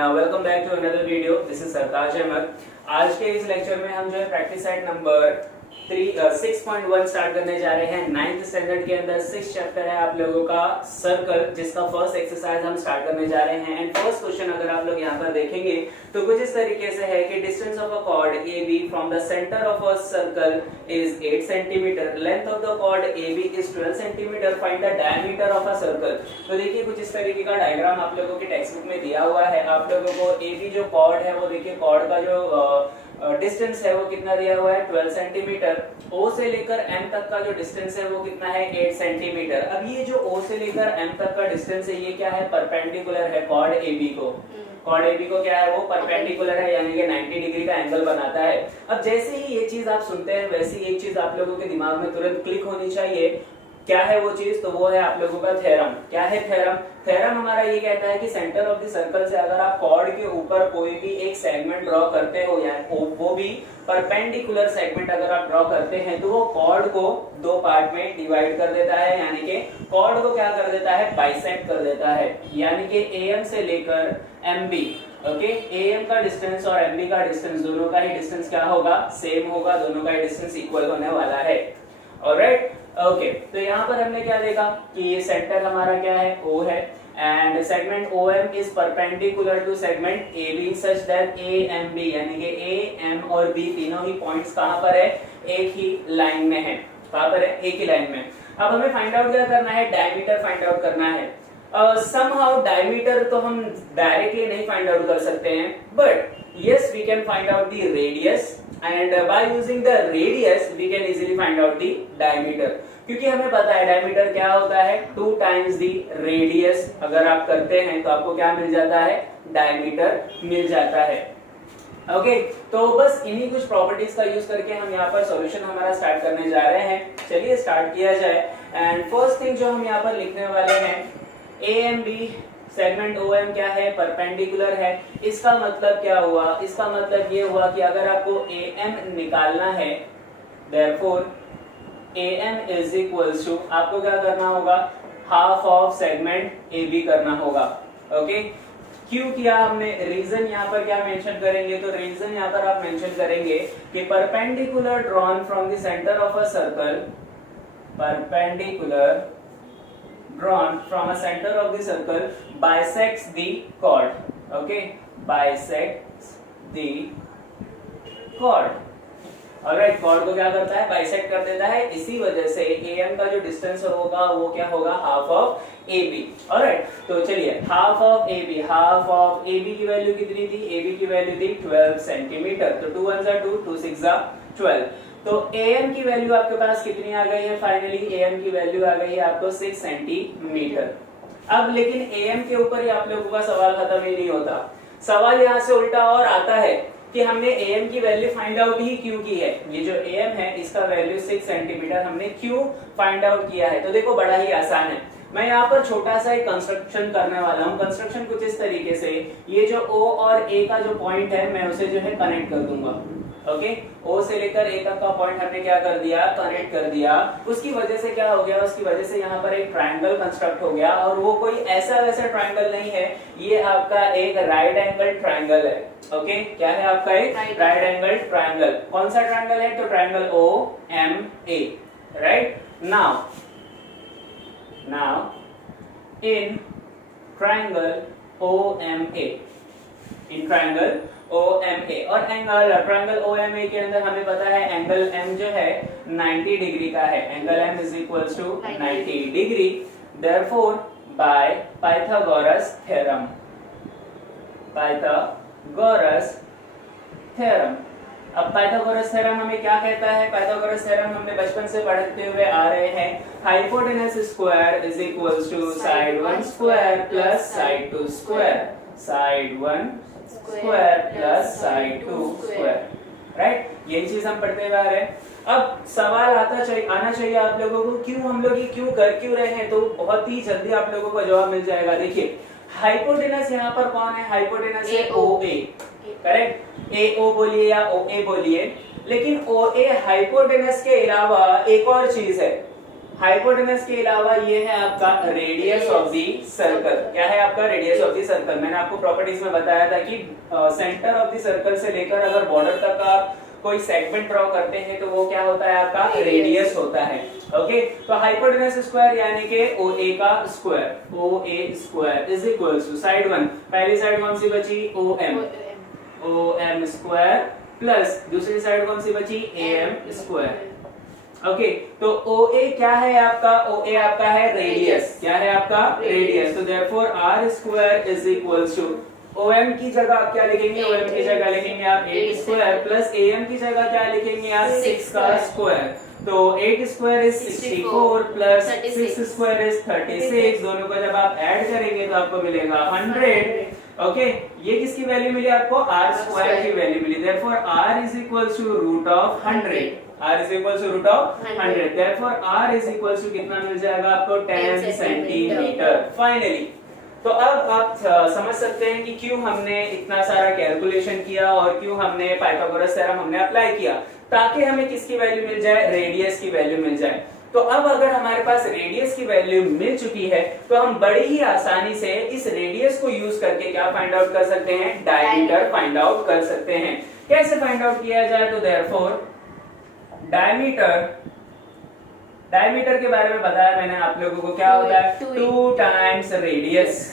Welcome back to another video. This is Sartaj Ahmad. आज के इस लेक्चर में हम जो है प्रैक्टिस सेट नंबर 6.1 स्टार्ट करने जा रहे हैं। 9th स्टैंडर्ड के अंदर 6 चैप्टर है आप लोगों का सर्कल, जिसका फर्स्ट एक्सरसाइज हम स्टार्ट करने जा रहे हैं। एंड फर्स्ट क्वेश्चन अगर आप लोग यहाँ पर देखेंगे तो कुछ इस तरीके से है कि distance of a chord AB from the centre of a circle is 8 centimetre, length of the chord AB is 12 centimetre, find the diameter of a circle. तो देखिए कुछ इस तरीके का डायग्राम आप लोगों के टेक्स्ट बुक में दिया हुआ है। आप लोगों को AB जो कॉर्ड है वो देखिए कॉर्ड का जो डिस्टेंस है वो कितना दिया हुआ है 12 सेंटीमीटर। O से लेकर M तक का जो डिस्टेंस है वो कितना है 8 सेंटीमीटर। अब ये जो O से लेकर M तक का डिस्टेंस है ये क्या है, परपेंडिकुलर है कॉर्ड AB को। कॉर्ड AB को क्या है वो परपेंडिकुलर है, यानी कि 90 डिग्री का एंगल बनाता है। अब जैसे ही ये चीज आप सुनते हैं वैसे ही एक चीज आप लोगों के दिमाग में तुरंत क्लिक होनी चाहिए। क्या है वो चीज, तो वो है आप लोगों का थ्योरम। क्या है थ्योरम? थ्योरम हमारा ये कहता है कि सेंटर ऑफ द सर्कल से अगर आप कॉर्ड के ऊपर कोई भी एक सेगमेंट ड्रॉ करते हो, यानी वो भी परपेंडिकुलर सेगमेंट अगर आप ड्रॉ करते हैं तो वो कॉर्ड को दो पार्ट में डिवाइड कर देता है, यानी कि कॉर्ड को क्या कर देता है, बाइसेक्ट कर देता है। यानी कि AM से लेकर MB, ओके, AM का डिस्टेंस और MB का डिस्टेंस दोनों का ही डिस्टेंस क्या होगा, सेम होगा, दोनों का ही डिस्टेंस इक्वल होने वाला है। ऑलराइट, ओके, तो यहाँ पर हमने क्या देखा कि ये सेंटर हमारा क्या है, O है, and segment OM is perpendicular to segment AB such that AMB, यानी कि A, M और B तीनों ही पॉइंट्स कहाँ पर है, एक ही लाइन में है। कहाँ पर है, एक ही लाइन में। अब हमें फाइंड आउट क्या करना है, डायमीटर फाइंड आउट करना है। somehow डायमीटर तो हम डायरेक्टली नहीं फाइंड आउट कर सकते हैं, but yes we can find out the radius and by using the radius we can easily find out the diameter, क्योंकि हमें पता है डायमीटर क्या होता है, 2 times the radius। अगर आप करते हैं तो आपको क्या मिल जाता है, डायमीटर मिल जाता है। ओके, तो बस इन्हीं कुछ प्रॉपर्टीज का यूज करके हम यहाँ पर सॉल्यूशन हमारा स्टार्ट करने जा रहे हैं। चलिए स्टार्ट किया जाए। एंड फर्स्ट थिंग जो हम यहाँ पर लिखने वाले हैं, AMB सेगमेंट OM क्या है, परपेंडिकुलर है। इसका मतलब क्या हुआ, इसका मतलब ये हुआ कि अगर आपको AM निकालना है, therefore AM is equals to आपको क्या करना होगा, हाफ ऑफ सेगमेंट AB करना होगा। ओके, क्यों किया हमने, रीजन यहाँ पर क्या मेंशन करेंगे, तो रीजन यहाँ पर आप मेंशन करेंगे कि perpendicular drawn from the centre of a circle, perpendicular drawn from a center of the circle bisects the chord, okay, bisects the chord। Alright, chord को क्या करता है, बाइसेक्ट कर देता है। इसी वजह से AM का जो डिस्टेंस होगा वो क्या होगा, हाफ ऑफ AB। ऑलराइट, तो चलिए half of AB, half of AB की वैल्यू कितनी थी, AB की वैल्यू थी 12 सेंटीमीटर। तो 2 1 जा 2, 2 6 जा 12। तो AM की वैल्यू आपके पास कितनी आ गई है, फाइनली AM की वैल्यू आ गई है आपको 6 सेंटीमीटर। अब लेकिन AM के ऊपर ही आप लोगों का सवाल खत्म ही नहीं होता। सवाल यहाँ से उल्टा और आता है कि हमने AM की वैल्यू फाइंड आउट ही क्यों की है। ये जो AM है इसका वैल्यू 6 सेंटीमीटर हमने क्यों फाइंड आउट किया है, तो देखो बड़ा ही आसान है। मैं यहाँ पर छोटा सा एक कंस्ट्रक्शन करने वाला हूँ। कंस्ट्रक्शन कुछ इस तरीके से, ये जो O और A का जो पॉइंट है मैं उसे जो है कनेक्ट कर दूंगा। ओके, O से लेकर A तक का पॉइंट हमने क्या कर दिया, कनेक्ट कर दिया। उसकी वजह से क्या हो गया, उसकी वजह से यहाँ पर एक ट्रायंगल कंस्ट्रक्ट हो गया, और वो कोई ऐसा वैसा ट्रायंगल नहीं है, ये आपका एक राइट एंगल ट्रायंगल है। ओके, क्या है आपका एक राइट एंगल ट्रायंगल। कौन सा ट्रायंगल है, तो triangle OMA। Right, now in triangle OMA, in triangle OMA, और एंगल ट्रायंगल OMA के अंदर हमें पता है एंगल M जो है 90 डिग्री का है। Angle M is equals to 90 degree. Therefore by Pythagoras theorem, Pythagoras theorem. अब पाइथागोरस थ्योरम हमें क्या कहता है, पाइथागोरस थ्योरम हमने बचपन से पढ़ते हुए आ रहे हैं। Hypotenuse square is equals to side 1 square plus side 2 square, side 1 square plus side 2 square. Right, यही चीज हम पढ़ते हुए आ रहे हैं। अब सवाल आना चाहिए आप लोगों को, क्यों हम लोग ये क्यों कर क्यों रहे हैं, तो बहुत ही जल्दी आप लोगों को जवाब मिल जाएगा। देखिए हाइपोटेनस यहाँ पर कौन है, हाइपोटेनस है OA, करेक्ट, AO बोलिए या OA बोलिए, लेकिन OA हाइपोटेनस के अलावा एक और चीज है। हाइपोटेनस के अलावा ये है आपका रेडियस ऑफ दी सर्कल। क्या है आपका रेडियस ऑफ दी सर्कल? मैंने आपको प्रॉपर्टीज में बताया था कि सेंटर ऑफ दी सर्कल से लेकर अगर बॉर्डर तक आप कोई सेगमेंट ड्रॉ करते हैं तो वो क्या होता है आपका रेडियस होता है। ओके, तो हाइपोटेनस स्क्वायर यानी कि OA का square, OA square is equals to side 1, पहली साइड कौन सी बची OM स्क्वायर प्लस दूसरी साइड कौन सी बची AM स्क्वायर। ओके, तो OA क्या है आपका? OA आपका है रेडियस। क्या है आपका? रेडियस। तो therefore R square is equals to OM की जगह क्या लिखेंगे? OM की जगह लिखेंगे आप 8 स्क्वायर प्लस AM की जगह क्या लिखेंगे आप? 6 का स्क्वायर। तो 8 square is 64 plus 6 square is 36। दोनों को जब आप ऐड करेंगे तो आपको मिलेगा 100। ओके, ये किसकी वैल्यू मिली आपको? R स्क्वायर की वैल्यू मिली। Therefore R is equals to root of 100। R is equals to root of 100. Therefore R is equals to कितना मिल जाएगा आपको? 10 सेंटीमीटर। फाइनली तो अब आप समझ सकते हैं कि क्यों हमने इतना सारा कैलकुलेशन किया और क्यों हमने पाइथागोरस थ्योरम हमने अप्लाई किया, ताकि हमें किसकी वैल्यू मिल जाए? रेडियस की वैल्यू मिल जाए। तो अब अगर हमारे पास रेडियस की वैल्यू मिल चुकी है तो हम बड़ी ही आसानी से इस रेडियस को यूज करके क्या फाइंड आउट कर सकते हैं? डायमीटर फाइंड आउट कर सकते हैं। कैसे फाइंड आउट किया जाए? तो देयरफॉर डायमीटर के बारे में बताया मैंने आप लोगों को। क्या होता है? 2 times radius,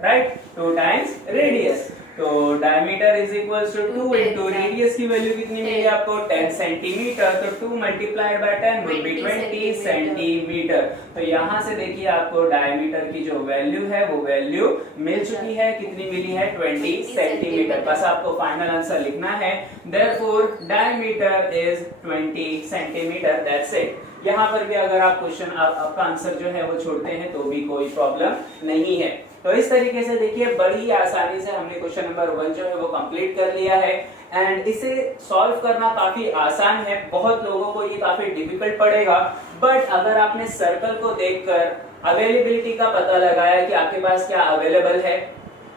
right? 2 times radius. तो diameter is equals to 2 into radius की वैल्यू कितनी मिली आपको? 10 सेंटीमीटर। तो 2 multiplied by 10 will be 20 centimetre. तो यहाँ से देखिए आपको डायमीटर की जो वैल्यू है वो वैल्यू मिल चुकी है। कितनी मिली है? 20 सेंटीमीटर। बस आपको फाइनल आंसर लिखना है। Therefore diameter is 20 centimetre. That's it. यहाँ पर भी अगर आप क्वेश्चन आपका आंसर जो है वो छोड़ते हैं तो भी कोई प्रॉब्लम नहीं है। तो इस तरीके से देखिए बड़ी आसानी से हमने क्वेश्चन नंबर 1 जो है वो कंप्लीट कर लिया है एंड इसे सॉल्व करना काफी आसान है। बहुत लोगों को ये काफी डिफिकल्ट पड़ेगा, बट अगर आपने सर्कल को देखकर अवेलेबिलिटी का पता लगाया कि आपके पास क्या अवेलेबल है,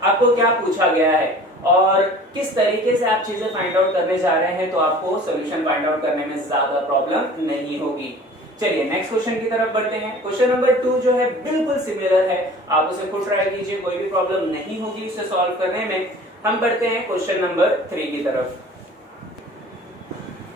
आपको क्या पूछा गया है और किस तरीके से आप चीजें फाइंड आउट करने जा रहे हैं, तो आपको सॉल्यूशन फाइंड आउट करने में ज्यादा प्रॉब्लम नहीं होगी। चलिए नेक्स्ट क्वेश्चन की तरफ बढ़ते हैं। क्वेश्चन नंबर 2 जो है बिल्कुल सिमिलर है, आप उसे खुद ट्राई कीजिए, कोई भी प्रॉब्लम नहीं होगी उसे सॉल्व करने में। हम बढ़ते हैं क्वेश्चन नंबर 3 की तरफ।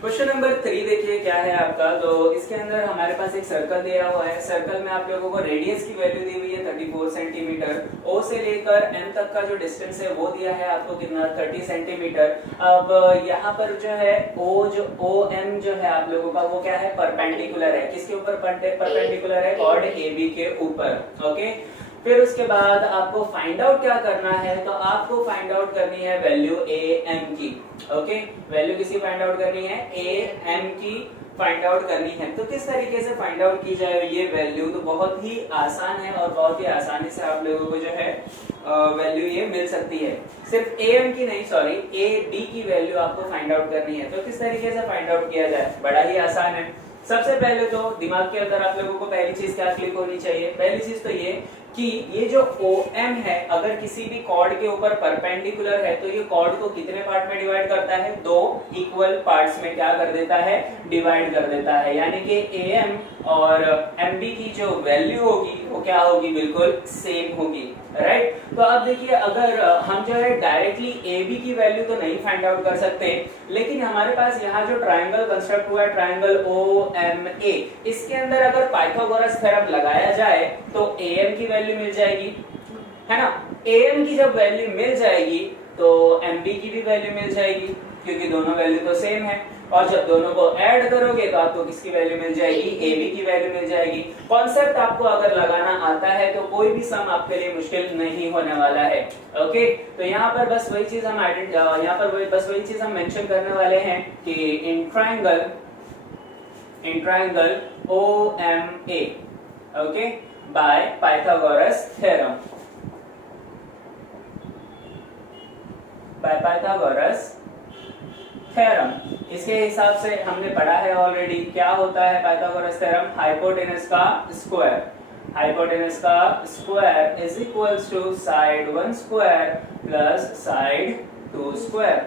क्वेश्चन नंबर 3 देखिए क्या है आपका। तो इसके अंदर हमारे पास एक सर्कल दिया हुआ है। सर्कल में आप लोगों को रेडियस की वैल्यू दी हुई है 34 सेंटीमीटर। O से लेकर M तक का जो डिस्टेंस है वो दिया है आपको कितना? 30 सेंटीमीटर। अब यहाँ पर जो है OM जो है आप लोगों का वो क्या है? परपेंडिकुलर है। किसके ऊपर परपेंडिकुलर है? कॉर्ड AB के ऊपर। ओके, फिर उसके बाद आपको फाइंड आउट क्या करना है? तो आपको फाइंड आउट करनी है वैल्यू AM की। ओके, वैल्यू किसी फाइंड आउट करनी है? AM की फाइंड आउट करनी है। तो किस तरीके से फाइंड आउट की जाए ये वैल्यू? तो बहुत ही आसान है और बहुत ही आसानी से आप लोगों को जो है वैल्यू ये मिल सकती है। सिर्फ AM की नहीं, सॉरी AB की वैल्यू आपको फाइंड आउट करनी है। तो किस तरीके से फाइंड आउट किया जाए? बड़ा ही आसान है। सबसे पहले तो दिमाग के अंदर आप लोगों को पहली चीज क्या क्लिक होनी चाहिए? पहली चीज तो ये कि ये जो OM है अगर किसी भी कॉर्ड के ऊपर परपेंडिकुलर है तो ये कॉर्ड को कितने पार्ट में डिवाइड करता है? 2 इक्वल पार्ट्स में क्या कर देता है? डिवाइड कर देता है। यानी कि AM और MB की जो वैल्यू होगी वो क्या होगी? बिल्कुल सेम होगी, राइट? तो अब देखिए अगर हम जो है डायरेक्टली AB की वैल्यू तो नहीं फाइंड आउट कर सकते, लेकिन हमारे पास यहाँ जो ट्राइंगल कंस्ट्रक्ट हुआ है ट्राइंगल OMA, इसके अंदर अगर पाइथागोरस थ्योरम लगाया जाए तो AM की वैल्यू मिल जाएगी, है ना? AM की जब वैल्यू मिल जाएगी तो MB की भी वैल्यू मिल जाएगी, क्योंकि दोनों वैल्यू तो सेम है। और जब दोनों को ऐड करोगे तो आपको किसकी वैल्यू मिल जाएगी? AB की वैल्यू मिल जाएगी। कॉन्सेप्ट आपको अगर लगाना आता है तो कोई भी सम आपके लिए मुश्किल नहीं होने वाला है। ओके, तो यहाँ पर बस वही चीज हम मेंशन करने वाले हैं कि in triangle OMA, okay, bye Pythagoras theorem, इसके हिसाब से हमने पढ़ा है ऑलरेडी। क्या होता है पाइथागोरस थ्योरम? हाइपोटेनस का square is equals to side 1 square plus side 2 square.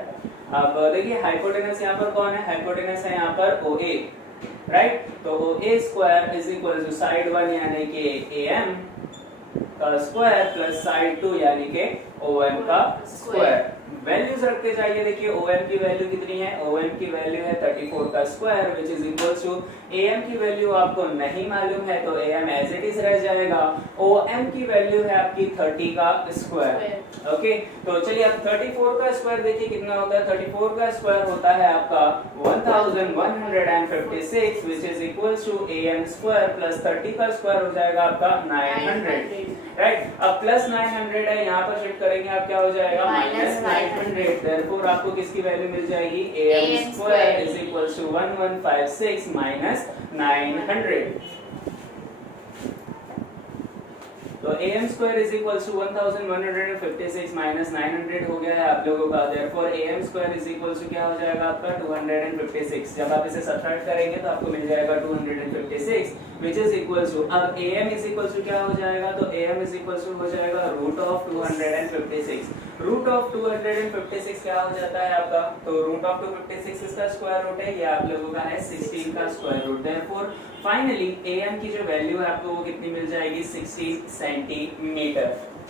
अब देखिए हाइपोटेनस यहाँ पर कौन है? हाइपोटेनस है यहाँ पर OA, राइट। तो A square is equal to side 1 यानी कि एम का स्क्वायर प्लस साइड 2 यानी कि ओएम का स्क्वायर। वैल्यूज रखते जाइए। देखिए ओएम की वैल्यू कितनी है, ओएम की वैल्यू है 34 का square which is equal to AM की वैल्यू आपको नहीं मालूम है तो एएम एज इट इज रह जाएगा। ओएम की वैल्यू है आपकी 30 का स्क्वायर। ओके, तो चलिए अब 34 का स्क्वायर देखिए कितना होता है। 34 का स्क्वायर होता है आपका 1156 which is equal to AM square plus 30 का स्क्वायर हो जाएगा आपका 900, राइट। अब प्लस 900 है, यहाँ पर शिफ्ट करेंगे आप क्या हो जाएगा माइनस 900। देयरफॉर आपको किसकी वैल्यू मिल जाएगी, AM square is equal to 1156 minus 900। तो AM square is equal to 1156 minus 900 हो गया है आप लोगों का। Therefore AM square is equal to क्या हो जाएगा आपका 256। जब आप इसे सब्ट्रैक्ट करेंगे तो आपको मिल जाएगा 256 which is equal to, अब am is equal to क्या हो जाएगा, तो am is equal to हो जाएगा रूट ऑफ 256। रूट ऑफ 256 क्या हो जाता है आपका, तो रूट ऑफ 256 इसका स्क्वायर रूट है, ये आप लोगों का है 16 का square root. Therefore finally am की जो वैल्यू है आपको वो कितनी मिल जाएगी 16 सेंटीमीटर।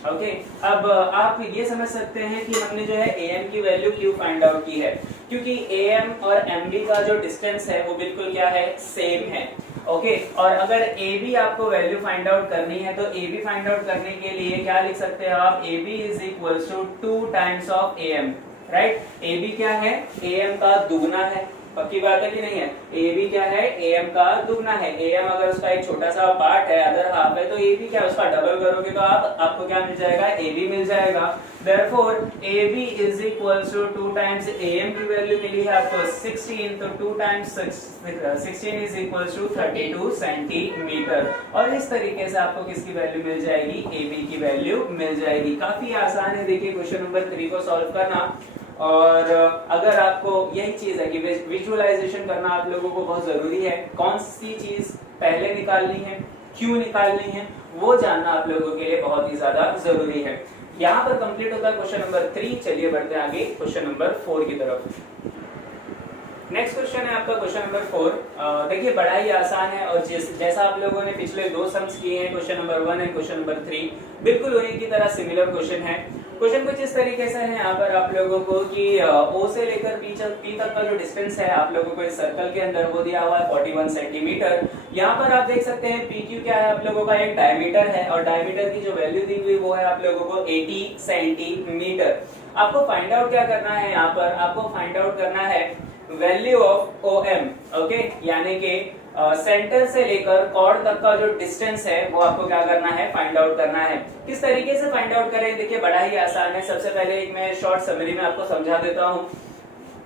ओके, अब आप ये समझ सकते हैं कि हमने जो है am की वैल्यू क्यों फाइंड आउट की है, क्योंकि am और mb का जो डिस्टेंस है वो बिल्कुल क्या है, सेम है। ओके, और अगर AB आपको वैल्यू फाइंड आउट करनी है तो AB फाइंड आउट करने के लिए क्या लिख सकते हैं आप, AB is equal to 2 times of AM, right. AB क्या है, AM का दुगना है, पक्की बात है कि नहीं है। AB क्या है, AM का दुगना है। AM अगर उसका एक छोटा सा पार्ट है, अदर हाफ है, तो AB क्या, उसका डबल करोगे तो आपको क्या मिल जाएगा, AB मिल जाएगा। Therefore AB is equal to 2 times AM की वैल्यू मिली है आपको 16, तो 2 times 16 is equal to 32 centimetre. और इस तरीके से आपको किसकी वैल्यू मिल जाएगी, AB की वैल्यू मिल जाएगी। काफी आसान है देखिए क्वेश्चन नंबर 3 को सॉल्व करना। और अगर आपको यही चीज है कि विजुअलाइजेशन करना आप लोगों को बहुत जरूरी है, कौन सी चीज पहले निकालनी है, क्यों निकालनी है, वो जानना आप लोगों के लिए बहुत ही ज्यादा जरूरी है। यहाँ पर कंप्लीट होता है क्वेश्चन नंबर 3। चलिए बढ़ते हैं आगे क्वेश्चन नंबर 4 की तरफ। नेक्स्ट क्वेश्चन है आपका क्वेश्चन नंबर 4। देखिए बड़ा ही आसान है और जैसा आप लोगों ने पिछले 2 सम्स किए हैं, question number 1 and question number 3, बिल्कुल उन्हीं की तरह सिमिलर क्वेश्चन है। क्वेश्चन कुछ इस तरीके से है यहाँ पर आप लोगों को कि O से लेकर P तक का जो डिस्टेंस है आप लोगों को इस सर्कल के अंदर वो दिया हुआ है 41 सेंटीमीटर। यहाँ पर आप देख सकते हैं PQ क्या है आप लोगों का, एक डायमीटर है और डायमीटर की जो वैल्यू दी हुई वो है आप लोगों को 80 सेंटीमीटर। आपको फाइंड आउट क्या करना है, यहाँ पर आपको फाइंड आउट करना है वैल्यू ऑफ OM। ओके, यानी कि सेंटर से लेकर कॉर्ड तक का जो डिस्टेंस है वो आपको क्या करना है, फाइंड आउट करना है। किस तरीके से फाइंड आउट करें, देखिए बड़ा ही आसान है। सबसे पहले एक मैं शॉर्ट समरी में आपको समझा देता हूँ।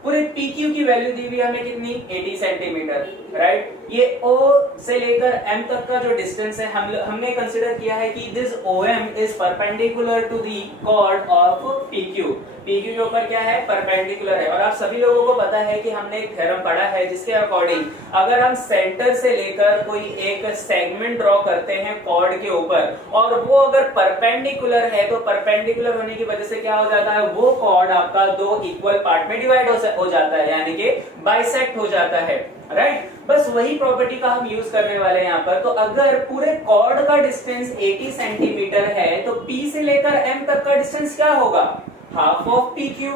पूरे PQ की वैल्यू दी हुई है हमें कितनी, 80 सेंटीमीटर, राइट। ये O से लेकर M तक का जो डिस्टेंस है हमने कंसिडर किया है कि this OM is perpendicular to the chord of PQ। PQ के ऊपर क्या है, परपेंडिकुलर है। और आप सभी लोगों को पता है कि हमने एक थ्योरम पढ़ा है जिसके अकॉर्डिंग अगर हम सेंटर से लेकर कोई एक सेगमेंट ड्रॉ करते हैं कॉर्ड के ऊपर और वो अगर परपेंडिकुलर है तो परपेंडिकुलर होने की वजह से क्या हो जाता है, वो कॉर्ड आपका 2 इक्वल पार्ट में डिवाइड हो जाता है, यानी कि बाइसेक्ट हो जाता है, राइट। बस वही प्रॉपर्टी का हम यूज करने वाले हैं यहाँ पर। तो अगर पूरे कॉर्ड का डिस्टेंस 80 सेंटीमीटर है तो P से लेकर M तक का डिस्टेंस क्या होगा, हाफ ऑफ PQ।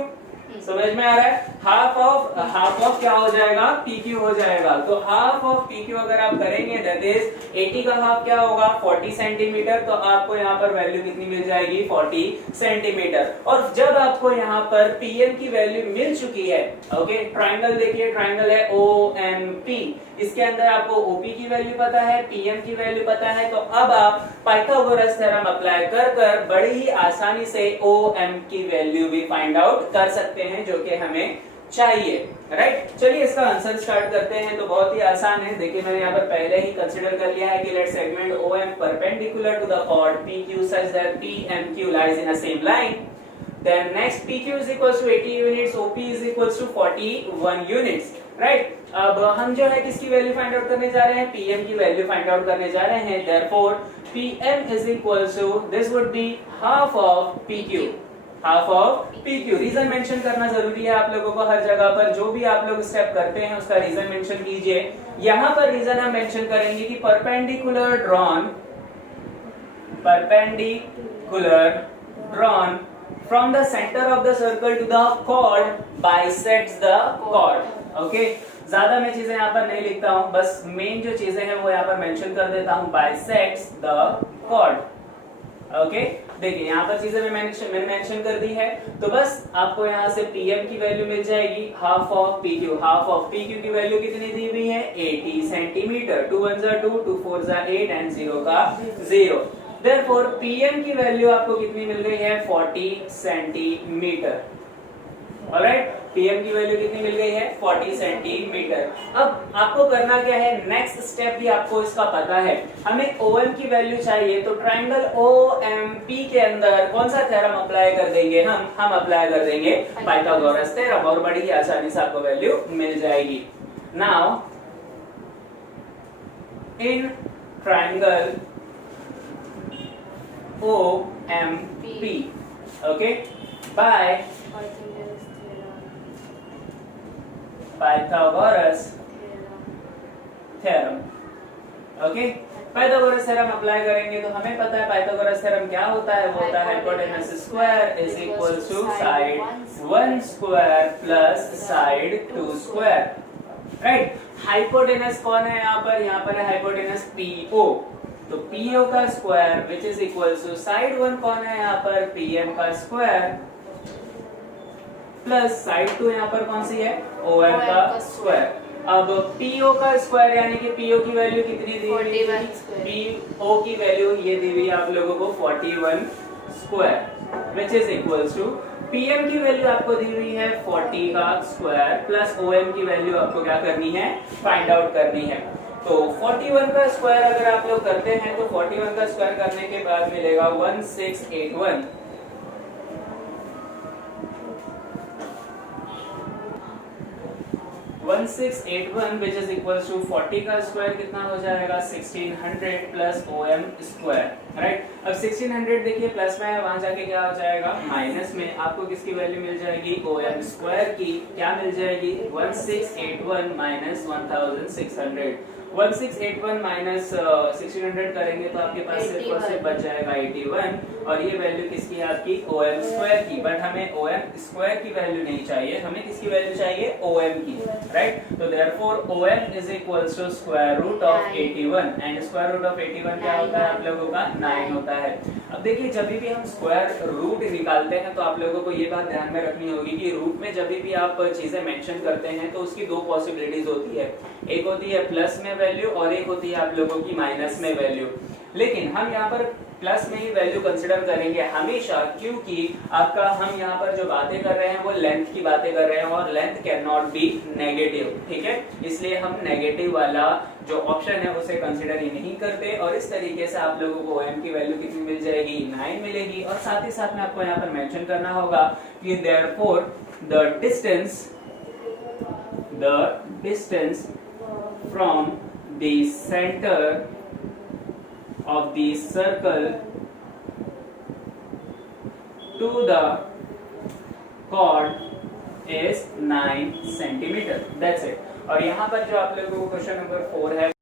समझ में आ रहा है, हाफ ऑफ क्या हो जाएगा, PQ हो जाएगा। तो हाफ ऑफ PQ अगर आप करेंगे दैट इज 80 का हाफ क्या होगा 40 सेंटीमीटर। तो आपको यहाँ पर वैल्यू कितनी मिल जाएगी, 40 सेंटीमीटर। और जब आपको यहाँ पर PM की वैल्यू मिल चुकी है, ओके, ट्राइंगल देखिए, ट्राइंगल है OMP, इसके अंदर आपको OP की वैल्यू पता है, PM की वैल्यू पता है, तो अब आप पाइथागोरस थ्योरम अप्लाई कर बड़ी ही आसानी से OM की वैल्यू भी फाइंड आउट कर सकते हैं जो कि हमें चाहिए, राइट। चलिए इसका आंसर स्टार्ट करते हैं। तो बहुत ही आसान है, देखिए मैंने यहाँ पर पहले ही कंसीडर कर लिया है कि let segment OM perpendicular to the chord PQ such that PMQ lies in a same line. Then next PQ is equals to 80 units, OP is equals to 41 units, right? अब हम जो है किसकी वैल्यू फाइंड आउट करने जा रहे हैं, PM की वैल्यू फाइंड आउट करने जा रहे हैं। Therefore PM is equals to, this would be half of PQ, half of PQ। Reason mention करना जरूरी है आप लोगों को हर जगह पर, जो भी आप लोग स्टेप करते हैं उसका रीजन मेंशन कीजिए। यहां पर रीजन हम मेंशन करेंगे कि perpendicular drawn from the center of the circle to the chord bisects the chord। Okay, ज्यादा मैं चीजें यहाँ पर नहीं लिखता हूँ, बस मेन जो चीजें हैं वो यहाँ पर मेंशन कर देता हूँ, bisects the chord। ओके, देखिए यहाँ पर चीजें मैंने मेंशन कर दी है, तो बस आपको यहाँ से PM की वैल्यू मिल जाएगी half of PQ। Half of PQ की वैल्यू कितनी दी हुई है 80 सेंटीमीटर। 2 1 2, 2 4 8 एंड 0 का 0। Therefore PM की वैल्यू आपको कितनी मिल गई है 40 सेंटीमीटर। ऑलराइट, PM की वैल्यू कितनी मिल गई है 40 सेंटीमीटर। अब आपको करना क्या है, नेक्स्ट स्टेप भी आपको इसका पता है, हमें OM की वैल्यू चाहिए, तो ट्राइंगल OMP के अंदर कौन सा थ्योरम अप्लाई कर देंगे हम अप्लाई कर देंगे पाइथागोरस थ्योरम, और बड़ी ही आसानी से आपको वैल्यू मिल जाएगी। Now in triangle OMP, okay, by Pythagoras theorem, okay, Pythagoras theorem apply करेंगे तो हमें पता है पाइथागोरस थ्योरम क्या होता है, वो होता है hypotenuse square is equal to side 1 square plus side 2 square. Right, hypotenuse कौन है यहाँ पर है हाइपोटेनस PO, तो PO का square which is equal to side 1 कौन है यहाँ पर PM का स्क्वायर प्लस साइड 2 यहाँ पर कौन सी है OM का स्क्वायर। अब PO का स्क्वायर यानी कि PO की वैल्यू कितनी दी हुई है, PO की वैल्यू ये दी हुई है आप लोगों को 41 square which is equal to PM की वैल्यू आपको दी हुई है 40 का स्क्वायर प्लस OM की वैल्यू आपको क्या करनी है फाइंड आउट करनी है। तो 41 का स्क्वायर अगर आप लोग करते हैं तो 41 का स्क्वायर करने के बाद मिलेगा 1681। 1681 which is equals to 40 का स्क्वायर कितना हो जाएगा 1600 प्लस OM स्क्वायर। राइट, अब 1600 देखिए प्लस में है, वहां जाके क्या हो जाएगा माइनस में, आपको किसकी वैल्यू मिल जाएगी OM स्क्वायर की, क्या मिल जाएगी 1681 माइनस 1600। 1681 माइनस 1600 करेंगे तो आपके पास सिर्फ और सिर्फ बच जाएगा 81, और ये वैल्यू किसकी है आपकी OM स्क्वायर की। बट हमें OM स्क्वायर की वैल्यू नहीं चाहिए, हमें किसकी वैल्यू चाहिए OM की। राइट, तो therefore OM is equals to square root of 81 and square root of 81 क्या होता है आप लोगों का 9 होता है। अब देखिए जब भी हम स्क्वायर रूट निकालते हैं तो आप लोगों को ये बात ध्यान में रखनी होगी कि रूट में जब भी आप चीजें मेंशन करते हैं तो उसकी दो पॉसिबिलिटीज होती है, एक होती है प्लस में वैल्यू और एक होती है आप लोगों की माइनस में वैल्यू। लेकिन हम यहाँ पर प्लस में ही वैल्यू कंसिडर करेंगे हमेशा, क्योंकि आपका हम यहाँ पर जो बातें कर रहे हैं वो लेंथ की बातें कर रहे हैं और length can not be negative. ठीक है, इसलिए हम नेगेटिव वाला जो ऑप्शन है उसे कंसिडर ही नहीं करते, और इस तरीके से आप लोगों को OM की वैल्यू कितनी मिल जाएगी 9 मिलेगी। और साथ ही साथ में आपको यहाँ पर मेंशन करना होगा कि therefore the distance from the center of the circle to the chord is 9 centimeter। That's it। और यहाँ पर जो आप लोगों को क्वेश्चन नंबर 4 है